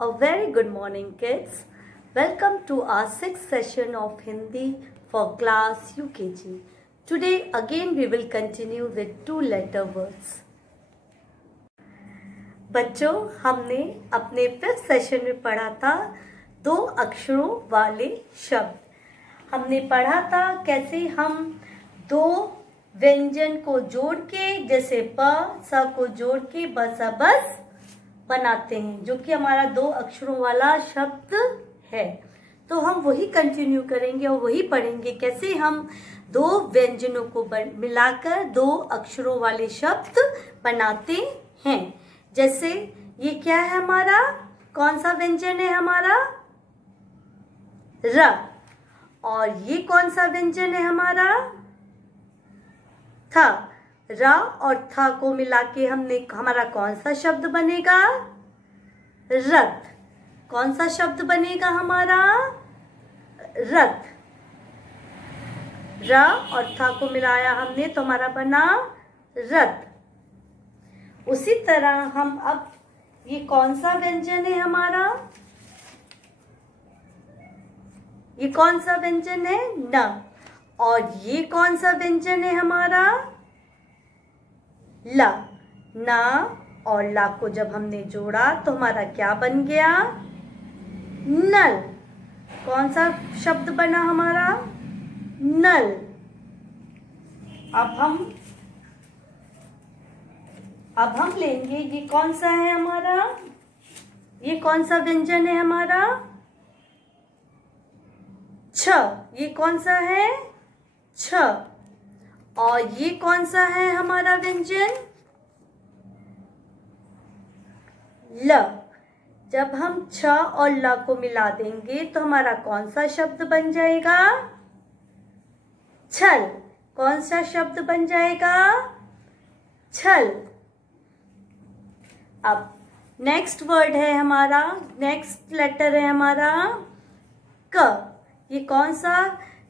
A very good morning, kids. Welcome to our sixth session of Hindi for class UKG. Today again we will continue with two-letter words. बच्चों, हमने अपने fifth session में पढ़ा था दो अक्षरों वाले शब्द. हमने पढ़ा था कैसे हम दो व्यंजन को जोड़ के, जैसे प स को जोड़ के बस बनाते हैं, जो कि हमारा दो अक्षरों वाला शब्द है. तो हम वही कंटिन्यू करेंगे और वही पढ़ेंगे कैसे हम दो व्यंजनों को मिलाकर दो अक्षरों वाले शब्द बनाते हैं. जैसे ये क्या है हमारा, कौन सा व्यंजन है हमारा, र. और ये कौन सा व्यंजन है हमारा, थ. र और थ को मिला के हमारा कौन सा शब्द बनेगा, रथ. कौन सा शब्द बनेगा हमारा, रथ. र और थ को मिलाया हमने तो हमारा बना रथ. उसी तरह हम अब ये कौन सा व्यंजन है हमारा, ये कौन सा व्यंजन है, न. और ये कौन सा व्यंजन है हमारा, ल. न और ला को जब हमने जोड़ा तो हमारा क्या बन गया, नल. कौन सा शब्द बना हमारा, नल. अब हम लेंगे ये कौन सा है हमारा, ये कौन सा व्यंजन है हमारा, छ. ये कौन सा है, छ. और ये कौन सा है हमारा व्यंजन, ल. जब हम छ और ल को मिला देंगे तो हमारा कौन सा शब्द बन जाएगा, छल. कौन सा शब्द बन जाएगा, छल. अब नेक्स्ट वर्ड है हमारा, नेक्स्ट लेटर है हमारा क. ये कौन सा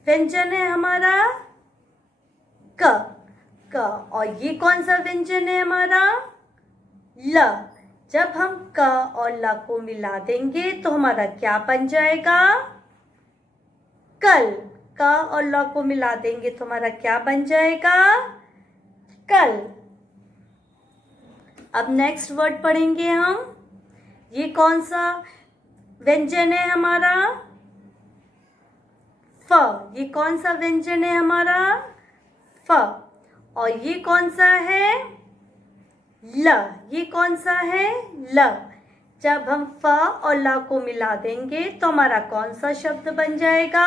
व्यंजन है हमारा, क. क. और ये कौन सा व्यंजन है हमारा, ल. जब हम क और ल को मिला देंगे तो हमारा क्या बन जाएगा, कल. क और ल को मिला देंगे तो हमारा क्या बन जाएगा, कल. अब नेक्स्ट वर्ड पढ़ेंगे हम. ये कौन सा व्यंजन है हमारा, फ. ये कौन सा व्यंजन है हमारा, फ. और ये कौन सा है, ल. ये कौन सा है, ल. जब हम फ और ल को मिला देंगे तो हमारा कौन सा शब्द बन जाएगा,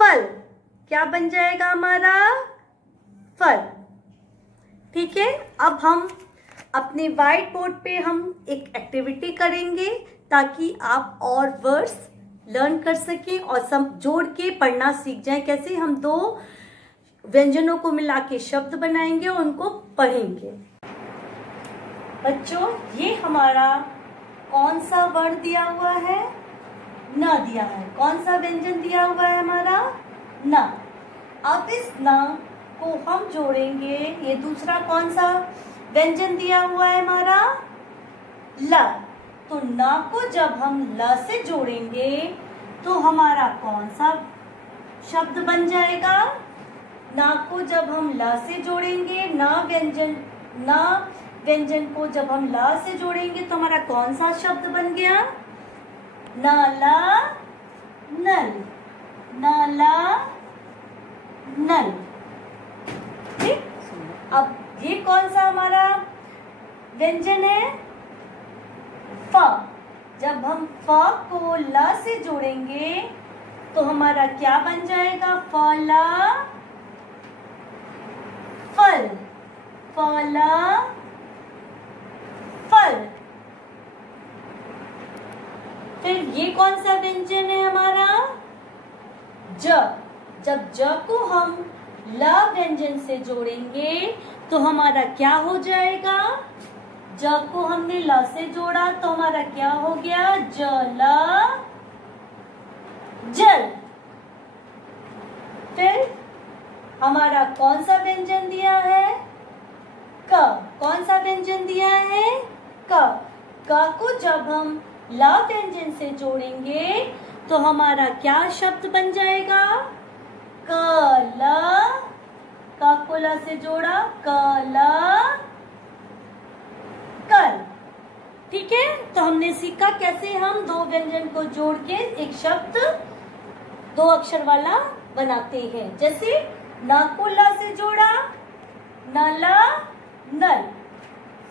फल. क्या बन जाएगा हमारा, फल. ठीक है. अब हम अपने व्हाइट बोर्ड पे हम एक एक्टिविटी करेंगे ताकि आप और वर्ड्स लर्न कर सकें और जोड़ के पढ़ना सीख जाएं. कैसे हम दो व्यंजनों को मिला के शब्द बनाएंगे और उनको पढ़ेंगे. बच्चों, ये हमारा कौन सा वर्ड दिया हुआ है, न दिया है. कौन सा व्यंजन दिया हुआ है हमारा, न. अब इस न को हम जोड़ेंगे. ये दूसरा कौन सा व्यंजन दिया हुआ है हमारा, ल. तो न को जब हम ल से जोड़ेंगे तो हमारा कौन सा शब्द बन जाएगा, न को जब हम ल से जोड़ेंगे, न व्यंजन को जब हम ल से जोड़ेंगे तो हमारा कौन सा शब्द बन गया, नाला, नल. नाला, नल. ठीक. अब ये कौन सा हमारा व्यंजन है, फ. जब हम फ को ल से जोड़ेंगे तो हमारा क्या बन जाएगा, फला, फल. फला, फल. फिर ये कौन सा व्यंजन है हमारा, ज. जब ज को हम ल व्यंजन से जोड़ेंगे तो हमारा क्या हो जाएगा, ज को हमने ल से जोड़ा तो हमारा क्या हो गया, जल, जल. फिर हमारा कौन सा व्यंजन दिया है, क. कौन सा व्यंजन दिया है, क. क को जब हम ल व्यंजन से जोड़ेंगे तो हमारा क्या शब्द बन जाएगा? कल। क को ल से जोड़ा, कल कल। ठीक है, तो हमने सीखा कैसे हम दो व्यंजन को जोड़ के एक शब्द दो अक्षर वाला बनाते हैं। जैसे न को ल से जोड़ा, नल नल।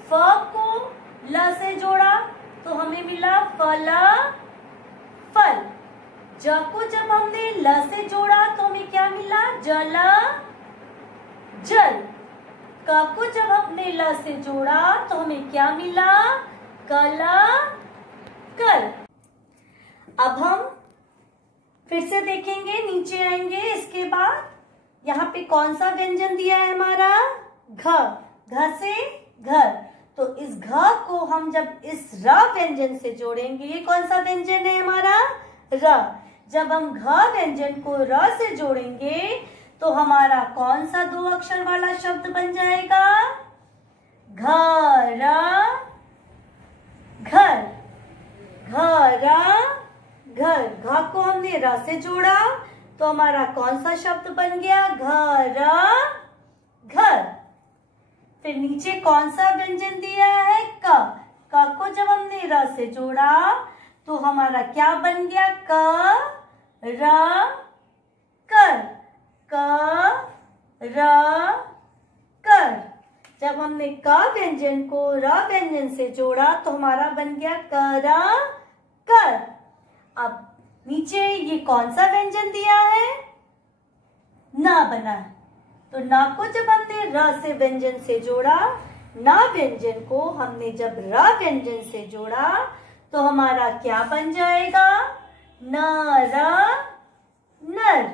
फ को ल से जोड़ा तो हमें मिला फल फल। ज को जब हमने ल से जोड़ा तो हमें क्या मिला? जल जल। क को जब हमने ल से जोड़ा तो हमें क्या मिला? कल कल। अब हम फिर से देखेंगे, नीचे आएंगे। इसके बाद यहाँ पे कौन सा व्यंजन दिया है हमारा? घ। घ से घर। तो इस घ को हम जब इस र व्यंजन से जोड़ेंगे, ये कौन सा व्यंजन है हमारा? र। जब हम घ व्यंजन को र से जोड़ेंगे तो हमारा कौन सा दो अक्षर वाला शब्द बन जाएगा? घर घर। घर घर। घ को हमने र से जोड़ा तो हमारा कौन सा शब्द बन गया? घर घर। फिर नीचे कौन सा व्यंजन दिया है? क। क को जब हमने र से जोड़ा तो हमारा क्या बन गया? क र कर। क र कर। जब हमने क व्यंजन को र व्यंजन से जोड़ा तो हमारा बन गया कर कर। अब नीचे ये कौन सा व्यंजन दिया है? ना बना है। तो ना को जब हमने र से व्यंजन से जोड़ा, ना व्यंजन को हमने जब र व्यंजन से जोड़ा तो हमारा क्या बन जाएगा? नर नर।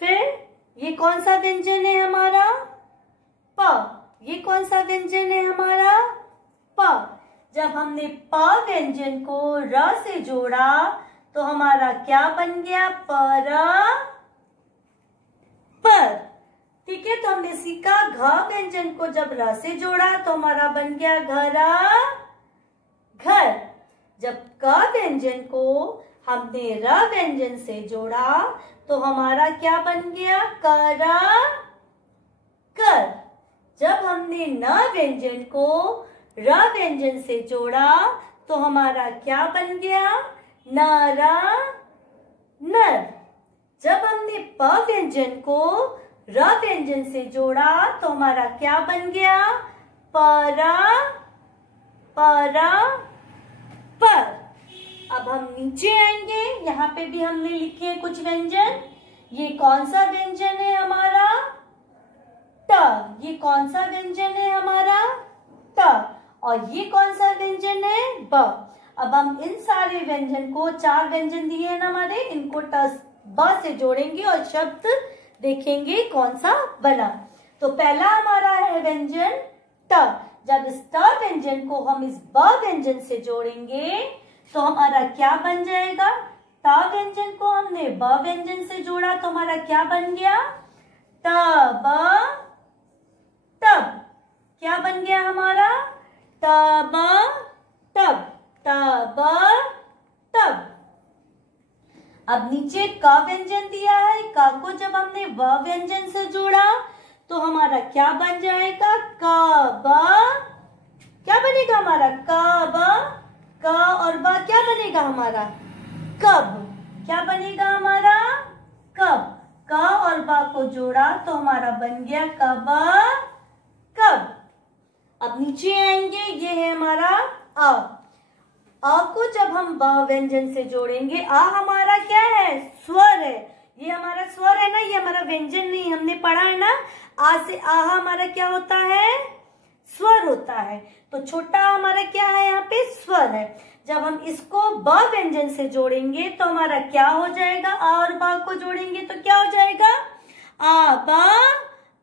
फिर ये कौन सा व्यंजन है हमारा? प। ये कौन सा व्यंजन है हमारा? प। जब हमने प व्यंजन को र से जोड़ा तो हमारा क्या बन गया? पर पर। ठीक है, तो हमने सीखा घ व्यंजन को जब र से जोड़ा तो हमारा बन गया घर घर। जब क व्यंजन को हमने र व्यंजन से जोड़ा तो हमारा क्या बन गया? कर कर। जब हमने न व्यंजन को र व्यंजन से जोड़ा तो हमारा क्या बन गया? नर नर। जब हमने प व्यंजन को र व्यंजन से जोड़ा तो हमारा क्या बन गया? पर पर पर। अब हम नीचे आएंगे, यहाँ पे भी हमने लिखे हैं कुछ व्यंजन। ये कौन सा व्यंजन है हमारा? ट। ये कौन सा व्यंजन है हमारा? ट। और ये कौन सा व्यंजन है? ब। अब हम इन सारे व्यंजन को, चार व्यंजन दिए हैं ना हमारे, इनको ट ब से जोड़ेंगे और शब्द देखेंगे कौन सा बना। तो पहला हमारा है व्यंजन ट। जब इस ट व्यंजन को हम इस ब व्यंजन से जोड़ेंगे तो हमारा क्या बन जाएगा? ट व्यंजन को हमने ब व्यंजन से जोड़ा तो हमारा क्या बन गया? तब तब। क्या बन गया हमारा? तब तब तब तब। अब नीचे क व्यंजन दिया है, क को जब हमने व व्यंजन से जोड़ा तो हमारा क्या बन जाएगा? कब। क्या बनेगा हमारा? कब। क और ब क्या बनेगा हमारा? कब। क्या बनेगा हमारा? कब। क और ब को जोड़ा तो हमारा बन गया कब कब। अब नीचे आएंगे, ये है हमारा अ। अ को जब हम ब व्यंजन से जोड़ेंगे, आ हमारा क्या है? स्वर है। ये हमारा स्वर है ना, ये हमारा व्यंजन नहीं, हमने पढ़ा है ना। आ से आ हमारा क्या होता है? स्वर होता है। तो छोटा हमारा क्या है? यहाँ पे स्वर है। जब हम इसको ब व्यंजन से जोड़ेंगे तो हमारा क्या हो जाएगा? आ और बा को जोड़ेंगे तो क्या हो जाएगा? आ बा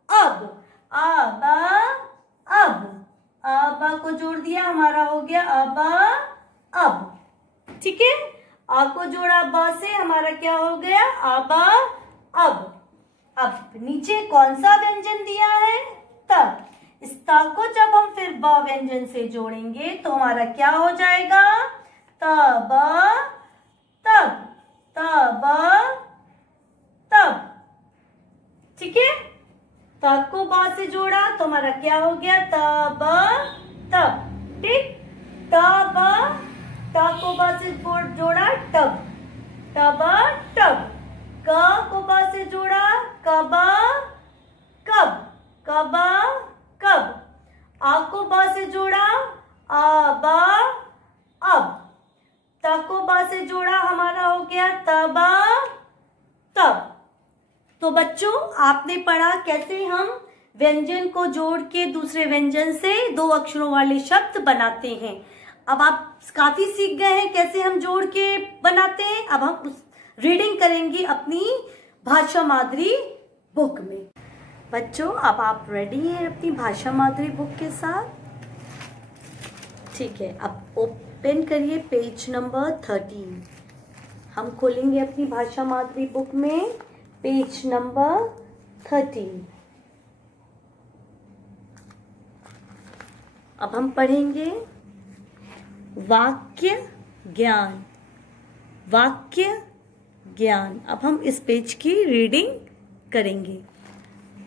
अब। आ बा अब। आ बा को जोड़ दिया, हमारा हो गया अब अब। ठीक है, आ को जोड़ा ब से, हमारा क्या हो गया? अब अब। अब नीचे कौन सा व्यंजन दिया है? त। इस ता को जब हम फिर ब व्यंजन से जोड़ेंगे तो हमारा क्या हो जाएगा? तब तब, तब तब। ठीक है, तब को बा से जोड़ा तो हमारा क्या हो गया? तब तब। ठीक, तब, ता को बा से जोड़ा टब, तब टब। क को बा से जोड़ा कब कब, कब कब। आ को बा से जोड़ा अब अब। त को बा से जोड़ा हमारा हो गया तब तब। तो बच्चों, आपने पढ़ा कैसे हम व्यंजन को जोड़ के दूसरे व्यंजन से दो अक्षरों वाले शब्द बनाते हैं। अब आप काफी सीख गए हैं कैसे हम जोड़ के बनाते हैं। अब हम उस रीडिंग करेंगे अपनी भाषा माधुरी बुक में। बच्चों, अब आप रेडी हैं अपनी भाषा माधुरी बुक के साथ? ठीक है, अब ओपन करिए पेज नंबर 13। हम खोलेंगे अपनी भाषा माधुरी बुक में पेज नंबर 13। अब हम पढ़ेंगे वाक्य ज्ञान, वाक्य ज्ञान। अब हम इस पेज की रीडिंग करेंगे।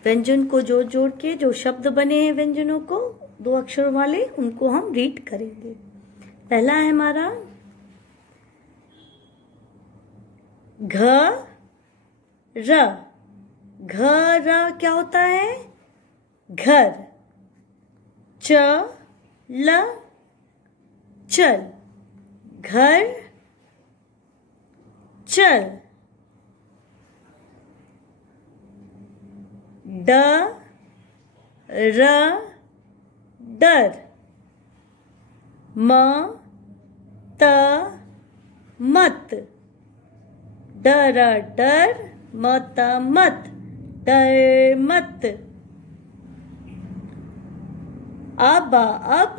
व्यंजन को जोड़ जोड़ के जो शब्द बने हैं व्यंजनों को दो अक्षरों वाले, उनको हम रीड करेंगे। पहला है हमारा घ र। घर क्या होता है? घर। च ल चल, घर चल। ड र डर। म त मत, डर डर, मत मत, डर मत। अब अब,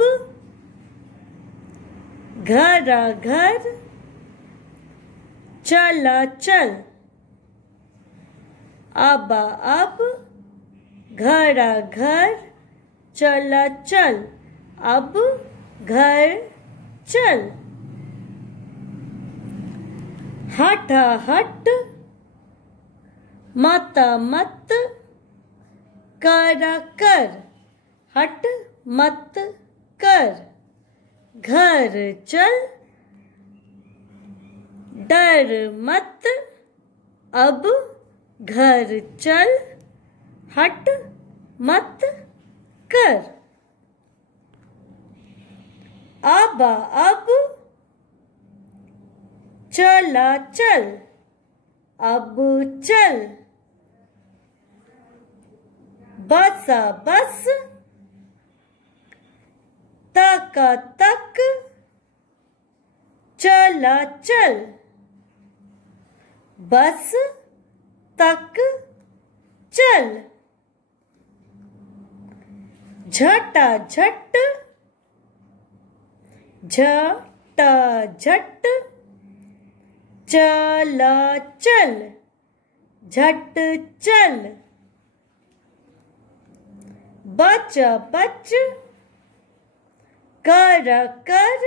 घर घर, चल चल। अब अब, घर घर, चल चल। अब घर चल। हट हट, मत मत, कर कर, हट मत कर। घर चल, डर मत, अब घर चल, हट मत कर। अब अब, चला चल, अब चल। बस बस, तक तक, चला चल। बस तक चल। झटा झट, झटा झट, चला चल, झट चल। बच बच, कर कर,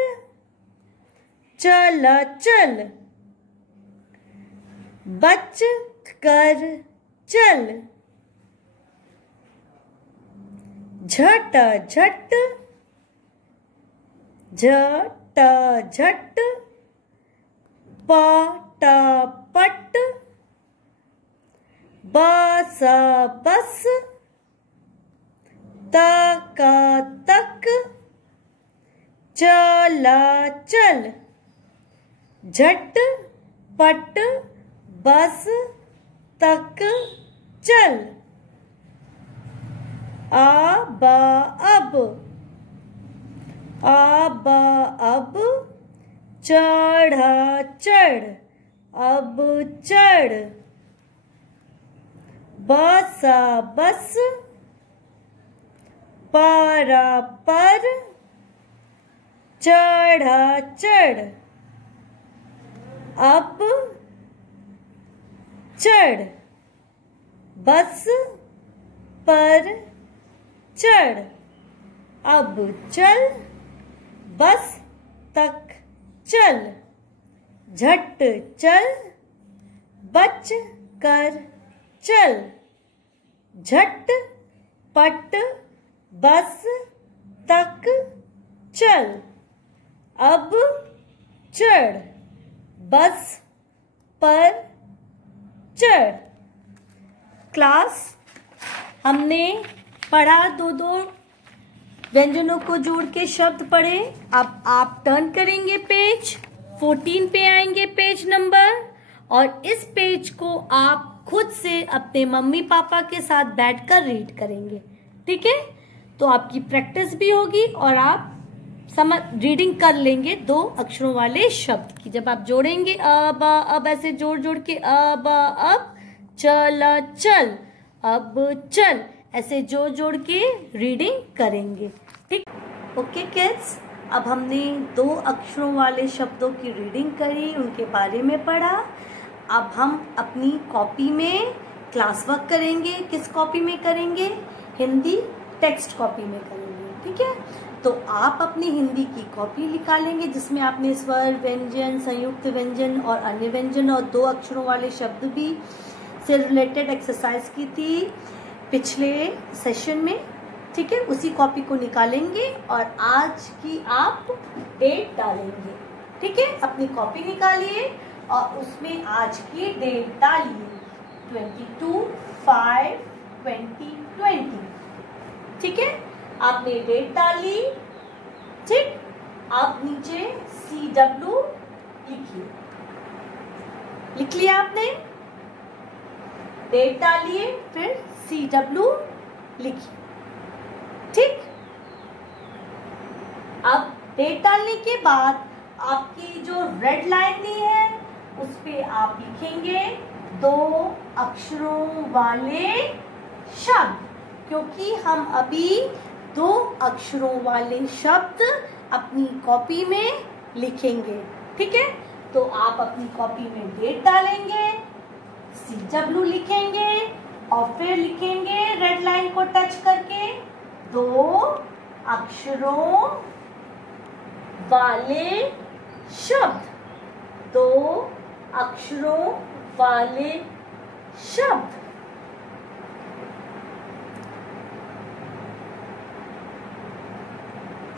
चल चल। बच कर चल। झट झट, झट झट, पट पट, बस बस, तक तक, चला चल। झट पट, बस तक चल। अब अब, अब अब, चढ़ चढ़, अब चढ़। बस बस, पर पर, चढ़ चढ़, अब चढ़। बस पर चढ़। अब चल बस तक चल, झट चल बच कर चल, झट पट बस तक चल, अब चढ़ बस पर चढ़। क्लास हमने पढ़ा, दो दो व्यंजनों को जोड़ के शब्द पढ़े। अब आप टर्न करेंगे पेज 14 पे आएंगे, पेज नंबर, और इस पेज को आप खुद से अपने मम्मी पापा के साथ बैठकर रीड करेंगे। ठीक है, तो आपकी प्रैक्टिस भी होगी और आप रीडिंग कर लेंगे दो अक्षरों वाले शब्द की। जब आप जोड़ेंगे अब ऐसे जोड़ जोड़ के अब चल चल, अब चल, ऐसे जोड़ जोड़ के रीडिंग करेंगे। ठीक, ओके किड्स, अब हमने दो अक्षरों वाले शब्दों की रीडिंग करी, उनके बारे में पढ़ा। अब हम अपनी कॉपी में क्लास वर्क करेंगे। किस कॉपी में करेंगे? हिंदी टेक्स्ट कॉपी में करेंगे। ठीक है, तो आप अपनी हिंदी की कॉपी निकालेंगे जिसमें आपने स्वर व्यंजन, संयुक्त व्यंजन और अन्य व्यंजन और दो अक्षरों वाले शब्द भी से रिलेटेड एक्सरसाइज की थी पिछले सेशन में। ठीक है, उसी कॉपी को निकालेंगे और आज की आप डेट डालेंगे। ठीक है, अपनी कॉपी निकालिए और उसमें आज की डेट डालिए 22/5/2020। ठीक है, आपने डेट डाली। ठीक, आप नीचे CW लिखिए। लिख लिया आपने? डेट डालिए, फिर CW लिखिए। ठीक, अब डेट डालने के बाद आपकी जो रेड लाइन दी है उस पे आप लिखेंगे दो अक्षरों वाले शब्द, क्योंकि हम अभी दो अक्षरों वाले शब्द अपनी कॉपी में लिखेंगे। ठीक है, तो आप अपनी कॉपी में डेट डालेंगे, CW लिखेंगे और फिर लिखेंगे रेड लाइन को टच करके दो अक्षरों वाले शब्द, दो अक्षरों वाले शब्द।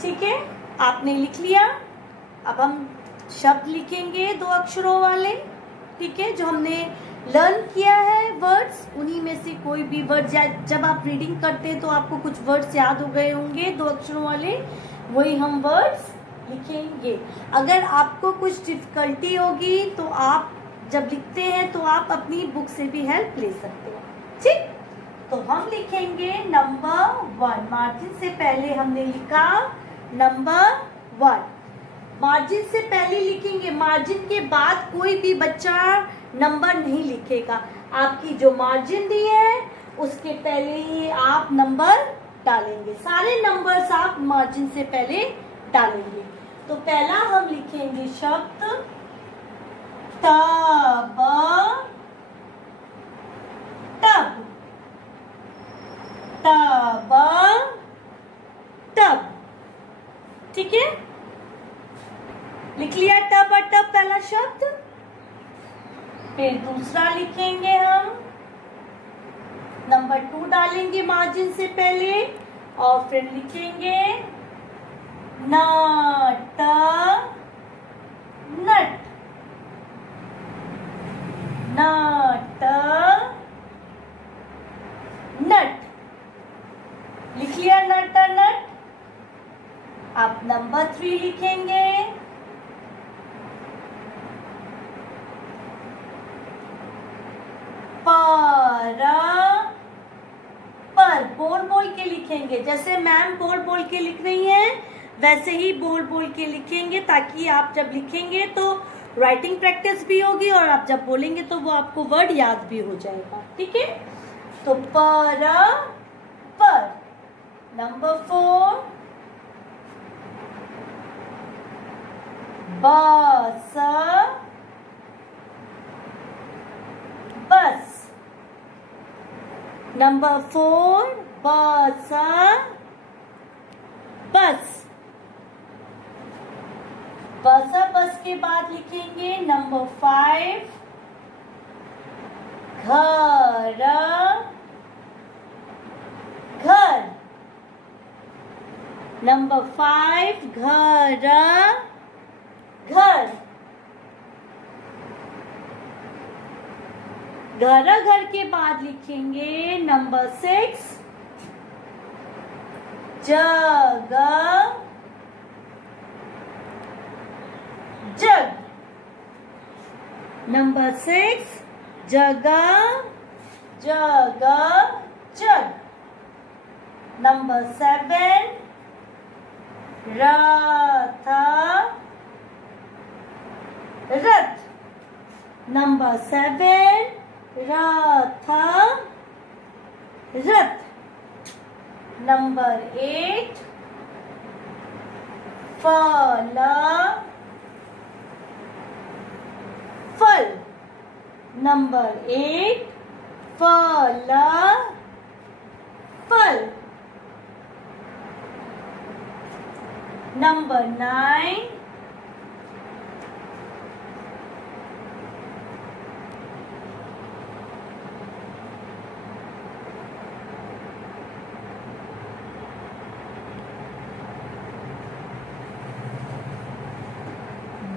ठीक है, आपने लिख लिया। अब हम शब्द लिखेंगे दो अक्षरों वाले। ठीक है, जो हमने लर्न किया है वर्ड्स, उन्हीं में से कोई भी वर्ड, जब आप रीडिंग करते हैं तो आपको कुछ वर्ड्स याद हो गए होंगे दो अक्षरों वाले, वही हम वर्ड्स लिखेंगे। अगर आपको कुछ डिफिकल्टी होगी तो आप जब लिखते हैं तो आप अपनी बुक से भी हेल्प ले सकते हैं। ठीक, तो हम लिखेंगे नंबर 1। मार्जिन से पहले हमने लिखा नंबर 1। मार्जिन से पहले लिखेंगे, मार्जिन के बाद कोई भी बच्चा नंबर नहीं लिखेगा। आपकी जो मार्जिन दी है उसके पहले ही आप नंबर डालेंगे। सारे नंबर्स आप मार्जिन से पहले डालेंगे। तो पहला हम लिखेंगे शब्द तब, तब, तब, तब। ठीक है, लिख लिया टब और टब पहला शब्द। फिर दूसरा लिखेंगे हम, नंबर 2 डालेंगे मार्जिन से पहले और फिर लिखेंगे नट, नट, नट, नट। लिख लिया नट, नट। अब नंबर 3 लिखेंगे पर, बोल बोल के लिखेंगे। जैसे मैम बोल बोल के लिख रही हैं वैसे ही बोल बोल के लिखेंगे, ताकि आप जब लिखेंगे तो राइटिंग प्रैक्टिस भी होगी और आप जब बोलेंगे तो वो आपको वर्ड याद भी हो जाएगा। ठीक है, तो पर, पर। नंबर 4 बस, बस। नंबर 4 बस, बस। बस के बाद लिखेंगे नंबर 5 घर, घर। नंबर 5 घर, घर। घर के बाद लिखेंगे नंबर 6 जगह, जग। नंबर 6 जगह, जगह, जग। नंबर 7 रथ, रथ। नंबर 7 रथ, रथ। नंबर 8 फल, फल। नंबर 8 फल, फल। नंबर 9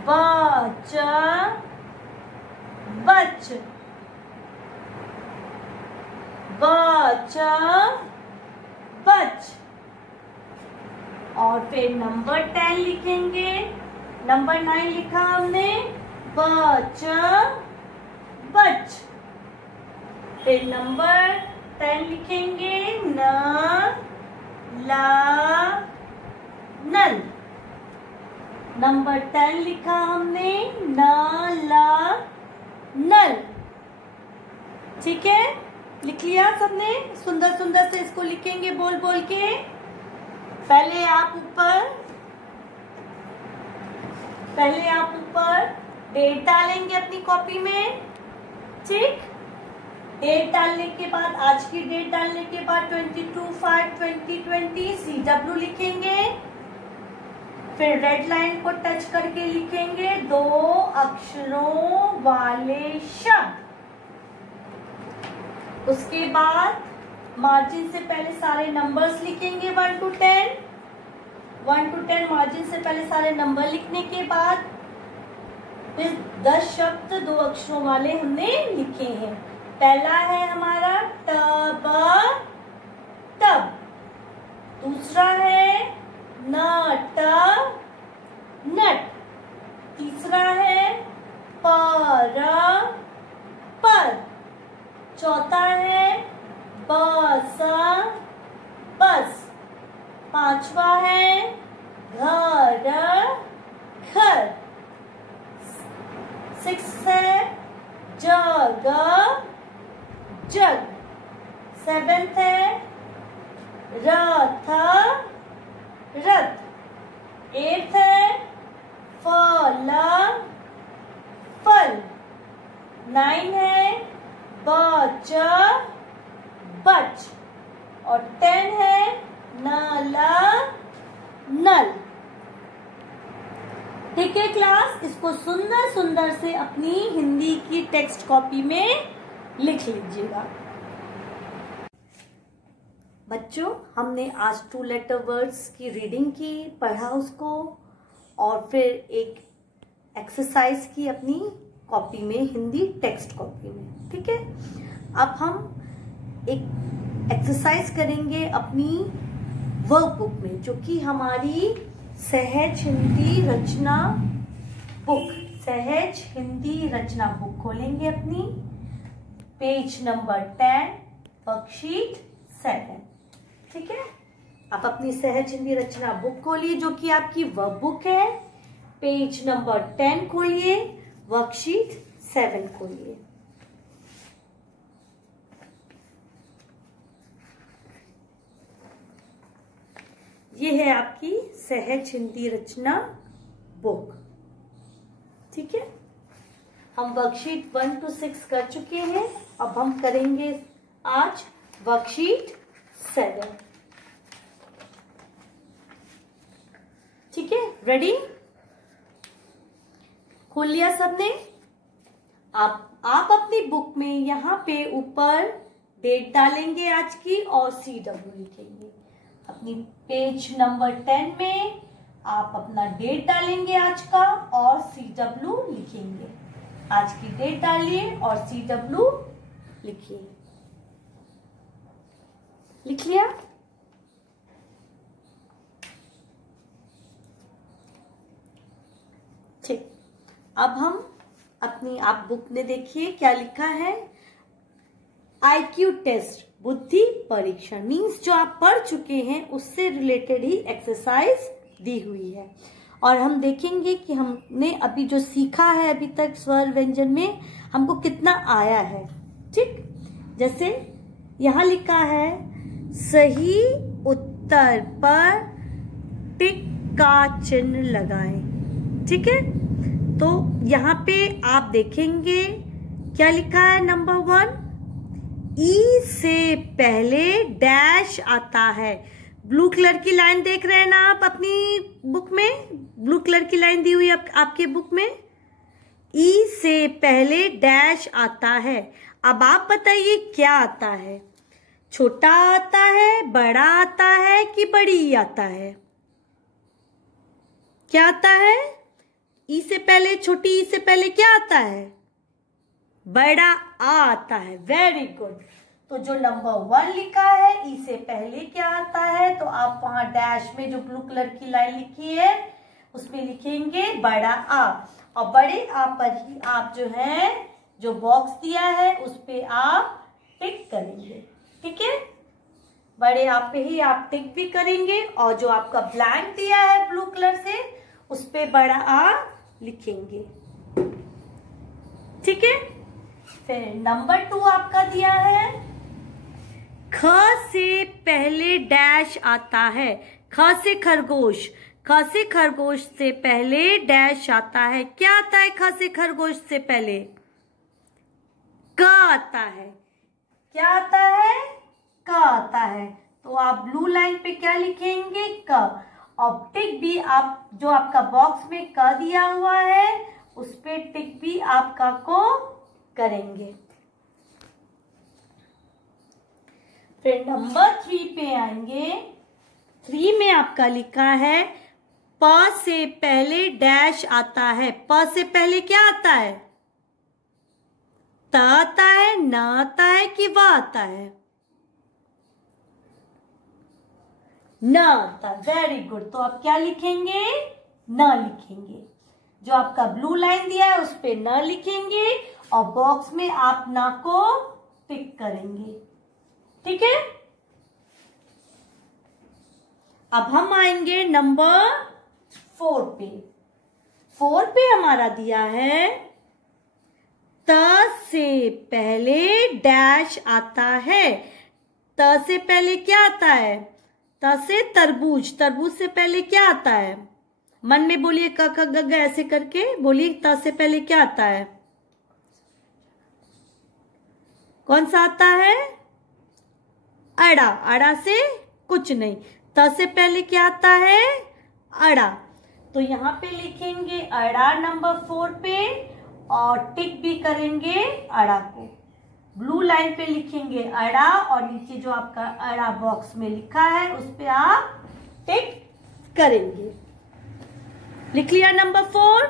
बच, बच, बच, बच। और फिर नंबर 10 लिखेंगे। नंबर 9 लिखा हमने बच, बच। फिर नंबर 10 लिखेंगे न, ला, नल। नंबर 10 लिखा हमने न, ला, नल। ठीक है, लिख लिया सबने? सुंदर सुंदर से इसको लिखेंगे बोल बोल के। पहले आप ऊपर डेट डालेंगे अपनी कॉपी में। ठीक, डेट डालने के बाद, आज की डेट डालने के बाद 22/5/2020 CW लिखेंगे। फिर रेड लाइन को टच करके लिखेंगे 2 अक्षरों वाले शब्द। उसके बाद मार्जिन से पहले सारे नंबर्स लिखेंगे 1 to 10। 1 to 10 मार्जिन से पहले सारे नंबर लिखने के बाद फिर 10 शब्द 2 अक्षरों वाले हमने लिखे हैं। पहला है हमारा तब, तब। दूसरा है नट, नट। तीसरा है पर, पर। चौथा है बस, बस। पांचवा है घर, घर। 6 है जग, जग। 7 है रथ, रथ। 8 है फल, फल। 9 है बच, बच। और 10 है नल, नल। ठीक है क्लास, इसको सुंदर सुंदर से अपनी हिंदी की टेक्स्ट कॉपी में लिख लीजिएगा। बच्चों, हमने आज 2 लेटर वर्ड्स की रीडिंग की, पढ़ा उसको, और फिर एक एक्सरसाइज की अपनी कॉपी में, हिंदी टेक्स्ट कॉपी में। ठीक है, अब हम एक एक्सरसाइज करेंगे अपनी वर्कबुक में, जो कि हमारी सहज हिंदी रचना बुक, सहज हिंदी रचना बुक खोलेंगे अपनी, पेज नंबर 10, वर्कशीट 7। ठीक है, आप अपनी सहज हिंदी रचना बुक खोलिए, जो कि आपकी वर्कबुक है। पेज नंबर 10 खोलिए, वर्कशीट 7 खोलिए। ये है आपकी सहज हिंदी रचना बुक। ठीक है, हम वर्कशीट 1 to 6 कर चुके हैं। अब हम करेंगे आज वर्कशीट 7। ठीक है, रेडी? खोल लिया सबने? आप अपनी बुक में यहाँ पे ऊपर डेट डालेंगे आज की और CW लिखेंगे। अपनी पेज नंबर 10 में आप अपना डेट डालेंगे आज का और CW लिखेंगे। आज की डेट डालिए और CW लिखिए। लिख लिया? ठीक, अब हम अपनी आप बुक में देखिए क्या लिखा है। IQ टेस्ट, बुद्धि परीक्षण, मीन्स जो आप पढ़ चुके हैं उससे रिलेटेड ही एक्सरसाइज दी हुई है। और हम देखेंगे कि हमने अभी जो सीखा है अभी तक स्वर व्यंजन में हमको कितना आया है। ठीक, जैसे यहां लिखा है सही उत्तर पर टिक का चिन्ह लगाएं। ठीक है, तो यहाँ पे आप देखेंगे क्या लिखा है। नंबर 1, ई से पहले डैश आता है। ब्लू कलर की लाइन देख रहे हैं ना आप अपनी बुक में? ब्लू कलर की लाइन दी हुई है आपके बुक में। ई से पहले डैश आता है। अब आप बताइए क्या आता है? छोटा आता है, बड़ा आता है कि बड़ी आता है? क्या आता है? ई से पहले, छोटी ई से पहले क्या आता है? बड़ा आ आता है। Very good. तो जो नंबर 1 लिखा है ई से पहले क्या आता है, तो आप वहां डैश में जो ब्लू कलर की लाइन लिखी है उसमें लिखेंगे बड़ा आ। और बड़े आ पर ही आप जो है जो बॉक्स दिया है उस पे आप टिक करेंगे। ठीक है, बड़े आ पे ही आप टिक भी करेंगे और जो आपका ब्लैंक दिया है ब्लू कलर से उस पे बड़ा आ लिखेंगे। ठीक है, फिर नंबर 2 आपका दिया है ख से पहले डैश आता है। ख से खरगोश, ख से खरगोश से पहले डैश आता है। क्या आता है ख से खरगोश से पहले? क आता है। क्या आता है? क आता है। तो आप ब्लू लाइन पे क्या लिखेंगे? क। और टिक भी आप जो आपका बॉक्स में क दिया हुआ है उस पे टिक भी आप क को करेंगे। फिर नंबर 3 पे आएंगे। 3 में आपका लिखा है प से पहले डैश आता है। प से पहले क्या आता है? त आता है, न आता है कि व आता है? न आता। Very good. तो आप क्या लिखेंगे? न लिखेंगे। जो आपका ब्लू लाइन दिया है उस पे न लिखेंगे और बॉक्स में आप न को टिक करेंगे। ठीक है, अब हम आएंगे नंबर 4 पे। 4 पे हमारा दिया है त से पहले डैश आता है। त से पहले क्या आता है? त से तरबूज, तरबूज से पहले क्या आता है? मन में बोलिए क ख ग घ ऐसे करके बोलिए। त से पहले क्या आता है? कौन सा आता है? अड़ा। अड़ा से कुछ नहीं। त से पहले क्या आता है? अड़ा। तो यहाँ पे लिखेंगे अड़ा नंबर 4 पे और टिक भी करेंगे अड़ा को। ब्लू लाइन पे लिखेंगे अड़ा और नीचे जो आपका अड़ा बॉक्स में लिखा है उस पे आप टिक करेंगे। लिख लिया नंबर 4।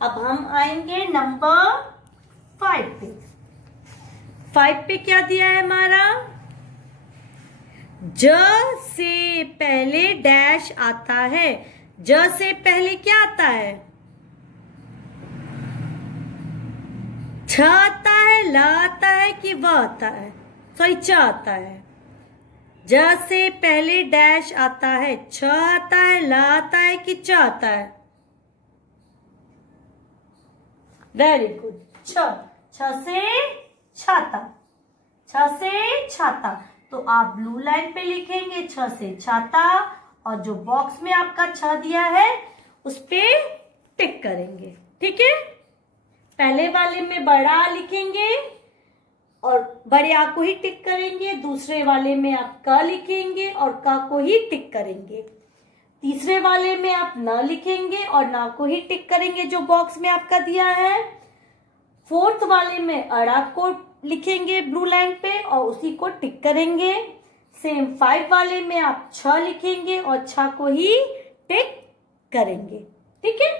अब हम आएंगे नंबर 5 पे। 5 पे क्या दिया है हमारा? ज से पहले डैश आता है। ज से पहले क्या आता है? छ आता है, ल आता है कि व आता है? सॉरी, च आता है। ज से पहले डैश आता है। छ आता है, ल आता है कि च आता है? Very good. छ। छ से छाता। छ से छाता। तो आप ब्लू लाइन पे लिखेंगे छ से छाता और जो बॉक्स में आपका छ दिया है उस पे टिक करेंगे। ठीक है, पहले वाले में बड़ा आ लिखेंगे और बड़े आ को ही टिक करेंगे। दूसरे वाले में आप क लिखेंगे और क को ही टिक करेंगे। तीसरे वाले में आप न लिखेंगे और ना को ही टिक करेंगे जो बॉक्स में आपका दिया है। फोर्थ वाले में अड़ा को लिखेंगे ब्लू लाइन पे और उसी को टिक करेंगे। सेम 5 वाले में आप 6 लिखेंगे और 6 को ही टिक करेंगे। ठीक है,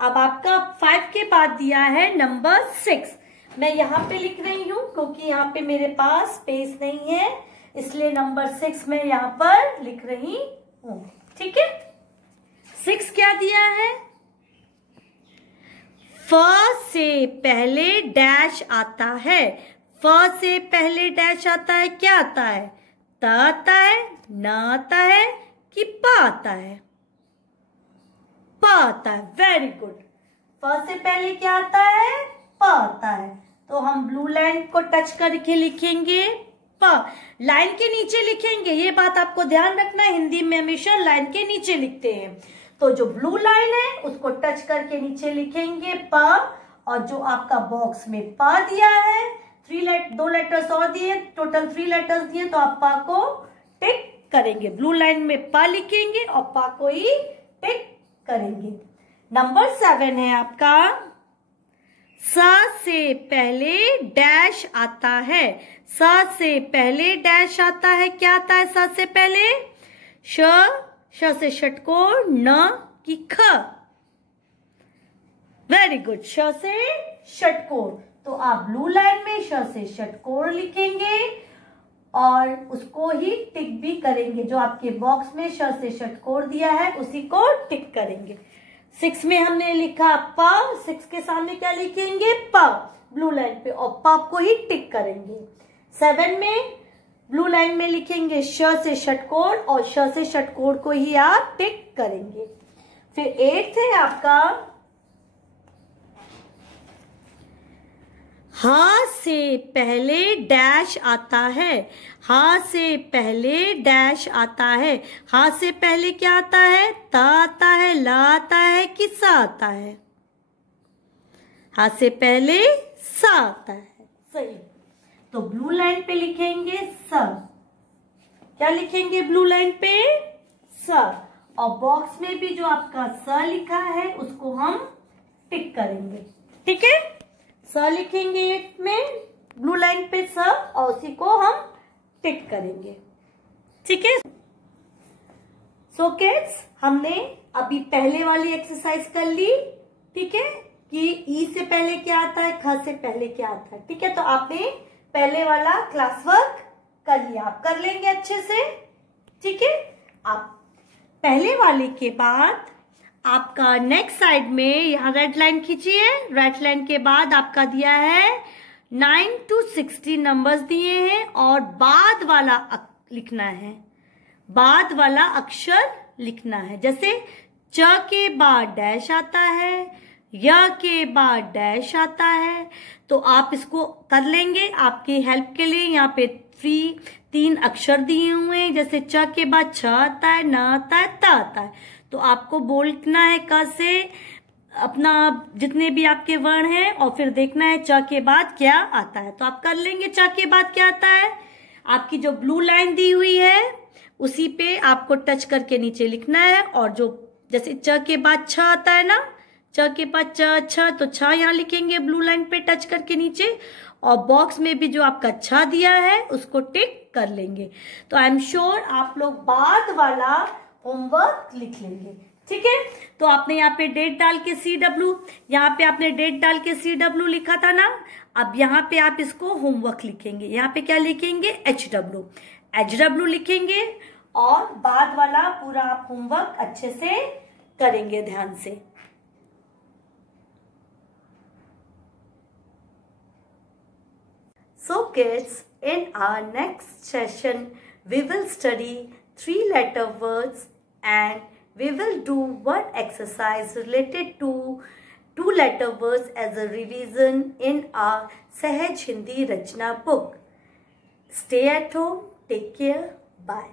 अब आपका 5 के बाद दिया है नंबर 6। मैं यहाँ पे लिख रही हूँ क्योंकि यहाँ पे मेरे पास स्पेस नहीं है, इसलिए नंबर 6 मैं यहाँ पर लिख रही हूँ। ठीक है, 6 क्या दिया है? फ से पहले डैश आता है। फ से पहले डैश आता है, क्या आता है? त आता है, न आता है कि प आता है? प आता है। Very good. फ से पहले क्या आता है? प आता है। तो हम ब्लू लाइन को टच करके लिखेंगे प। लाइन के नीचे लिखेंगे, ये बात आपको ध्यान रखना है, हिंदी में हमेशा लाइन के नीचे लिखते हैं। तो जो ब्लू लाइन है उसको टच करके नीचे लिखेंगे प, और जो आपका बॉक्स में प दिया है, 2 लेटर्स और दिए, टोटल 3 लेटर्स दिए, तो आप प को टिक करेंगे। ब्लू लाइन में प लिखेंगे और प को ही टिक करेंगे। नंबर 7 है आपका, स से पहले डैश आता है। स से पहले डैश आता है, क्या आता है स से पहले? श से षटकोर, न की ख। वेरी गुड, श से षटकोर। तो आप ब्लू लाइन में श से षटकोर लिखेंगे और उसको ही टिक भी करेंगे। जो आपके बॉक्स में श से षटकोर दिया है उसी को टिक करेंगे। 6 में हमने लिखा प, 6 के सामने क्या लिखेंगे? प, ब्लू लाइन पे, और प को ही टिक करेंगे। 7 में ब्लू लाइन में लिखेंगे श से षटकोर और श से षटकोर को ही आप टिक करेंगे। फिर 8 है आपका, हा से पहले डैश आता है। हा से पहले डैश आता है। हा से पहले क्या आता है? त आता है, ल आता है कि स आता है? हा से पहले स आता है। सही। तो ब्लू लाइन पे लिखेंगे स। क्या लिखेंगे ब्लू लाइन पे? स। और बॉक्स में भी जो आपका स लिखा है उसको हम टिक करेंगे। ठीक है, स लिखेंगे 8 में ब्लू लाइन पे स, और उसी को हम टिक करेंगे। ठीक है, सो किड्स, हमने अभी पहले वाली एक्सरसाइज कर ली। ठीक है, कि ई से पहले क्या आता है, ख से पहले क्या आता है। ठीक है, तो आपने पहले वाला क्लास वर्क कर लिया, आप कर लेंगे अच्छे से। ठीक है, आप पहले वाले के बाद आपका नेक्स्ट साइड में यहाँ रेड लाइन खींचिए। रेड लाइन के बाद आपका दिया है 9 to 60 नंबर्स दिए हैं और बाद वाला लिखना है, बाद वाला अक्षर लिखना है। जैसे च के बाद डैश आता है, य के बाद डैश आता है, तो आप इसको कर लेंगे। आपकी हेल्प के लिए यहाँ पे 3 अक्षर दिए हुए हैं। जैसे च के बाद छ आता है, न आता है, त आता है, तो आपको बोलना है क से अपना जितने भी आपके वर्ण हैं और फिर देखना है च के बाद क्या आता है। तो आप कर लेंगे। च के बाद क्या आता है? आपकी जो ब्लू लाइन दी हुई है उसी पे आपको टच करके नीचे लिखना है, और जो जैसे च के बाद छ आता है ना, च के बाद च छ, तो छ यहाँ लिखेंगे ब्लू लाइन पे टच करके नीचे, और बॉक्स में भी जो आपका छ दिया है उसको टिक कर लेंगे। तो आई एम श्योर आप लोग बाद वाला होमवर्क लिख लेंगे। ठीक है, तो आपने यहाँ पे डेट डाल के CW, यहाँ पे आपने डेट डाल के CW लिखा था ना, अब यहाँ पे आप इसको होमवर्क लिखेंगे। यहाँ पे क्या लिखेंगे? HW लिखेंगे, और बाद वाला पूरा आप होमवर्क अच्छे से करेंगे ध्यान से। So kids, in our next session, we will study 3-letter words and we will do one exercise related to 2-letter words as a revision in our Sahaj Hindi Rachna book. Stay at home. Take care. Bye.